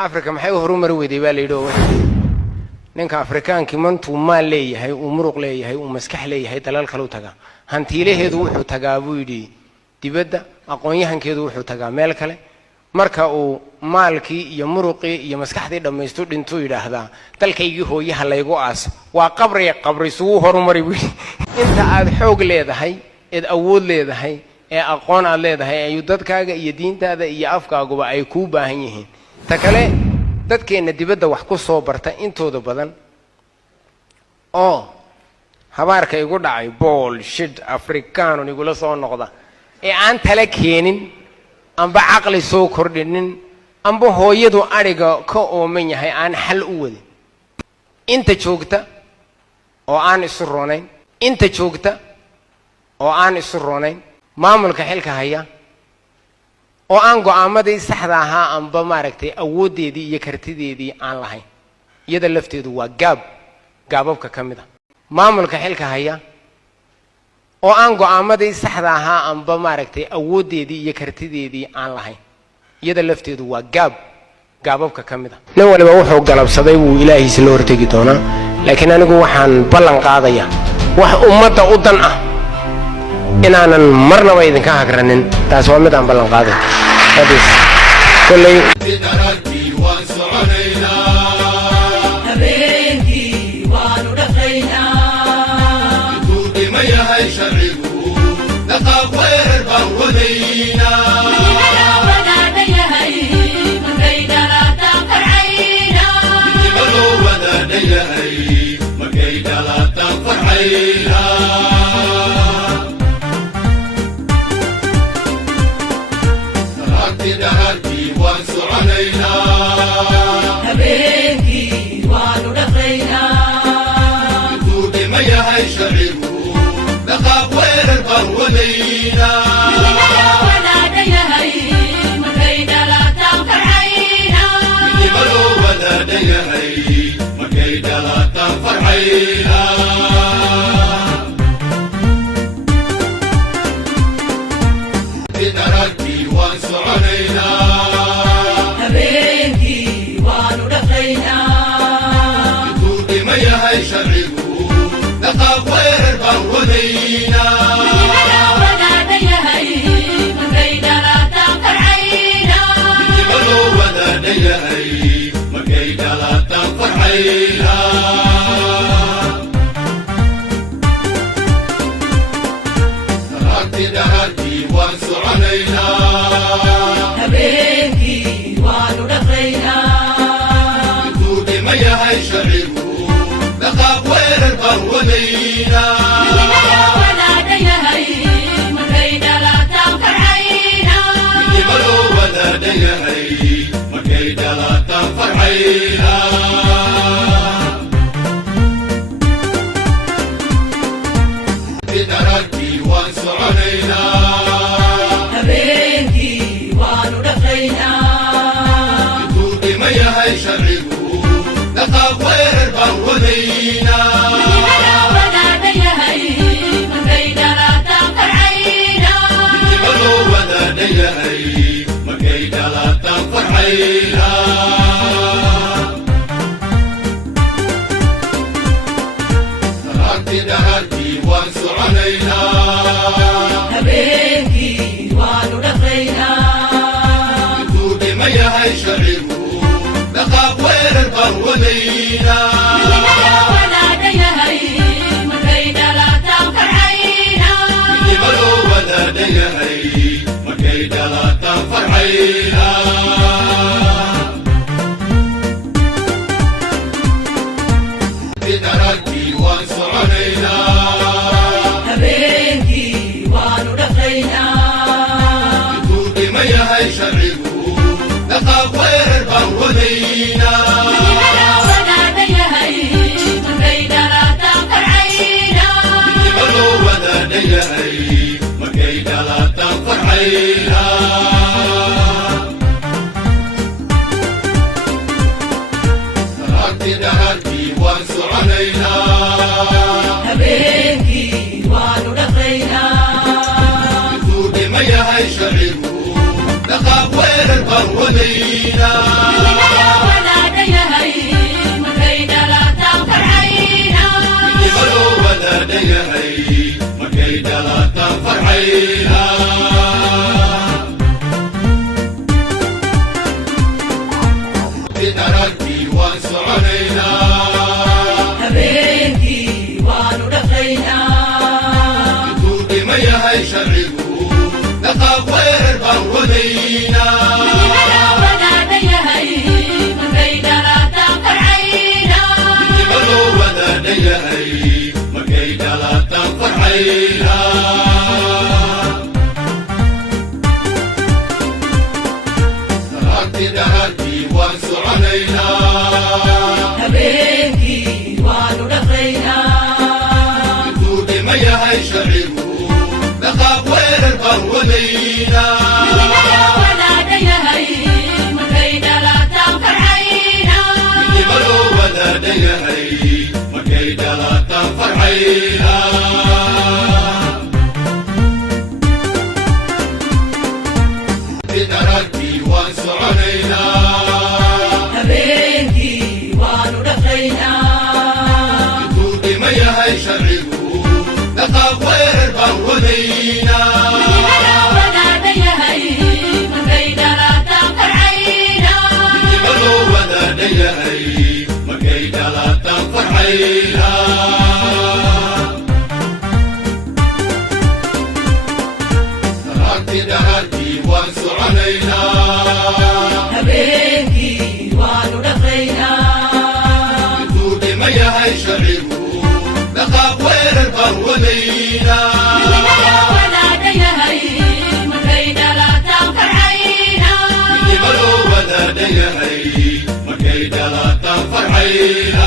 أفريقيا محيو هرومر ويدي باليدو نينك أفريقيان كمانتو مال ليه هاي ومرق ليه هاي ومسكح ليه هاي دلال خلو تجا هنتيله هدوء تجابودي تبدأ أقويه هنكيدوء تجا مالك له marka uu maalkii iyo muruqii iyo maskaxdii dhameesto dhinto yiraahdaa dalkaygi hooyaha laygu aas waa qabri suu horumari wii inta aad xoog leedahay id awood leedahay ee aqoon aad leedahay ay dadkaaga iyo diintaada iyo afkaaguba ay ku baahan yihiin ta kale dadkeena dibadda wax ku soo barta intooda badan oo habaarka igu dhacay bullshit afrikaano nigula soo noqda ee aan tala keenin amba aqli soo kordhinin amba hooyadu ariga ka ooman yahay aan xal u wadin inta joogta oo aan isu roonayn inta joogta oo aan isu roonayn maamulka xilka haya oo aan go'aamadii saxda ahaa amba maaragtay awoodeedii iyo kartideedii aan lahayn iyada lafteedu waa gaababka kamid ah maamulka xilka haya oo aan go'aamadii saxda ahaa amba maaragtay awoodeedii iyo kartideedii aan lahayn iyada lafteedu waa gaababka kamid ah nin waliba wuxuu galabsaday wuu ilaahiisa loo hortagi doonaa laakiin anigu waxaan ballan qaadayaa wax ummadda u dan ah inaanan marnaba idinka hagranin taas waa mid aan ballan qaaday hadis kullay ما يهي شعبه لقى وين البر ودينا فرحينا نركي وانسعلينا habeenkii waanu dhaqaynaa tuuqi ma yahay sharcigu dhaqaaq weer baan wadayna midnimada wadaadha yahay markay dhalaataan farxayna midnima loo wadaadha yahay markay dhalaataan farxayna darartii waan soconaynaa habeenkii waanu dhaqaynaa tuuqi ma yahay sharcigu dhaqaaq weerar baan wadayna midnimada wadaadha yahay markay dhalaataan farxayna midnima loo wadaadha yahay markay dhalaataan farxayna darartii waan soconaynaa habeenkii waanu dhaqaynaa tuuqi ma yahay sharcigu dhaqaaq weerar baan wadaynaa midnimada wadaadha yahay markay dhalaataan farxayna midnima loo wadaadha yahay markay dhalaataan farxayna darartii waan soconaynaa habeenkii waanu dhaqaynaa tuuqi ma yahay sharcigu dhaqaaq weerar baan wadaynaa midnimada wadaadha yahay markay dhalaataan farxayna midnima loo wadaadha yahay markay dhalaataan farxayna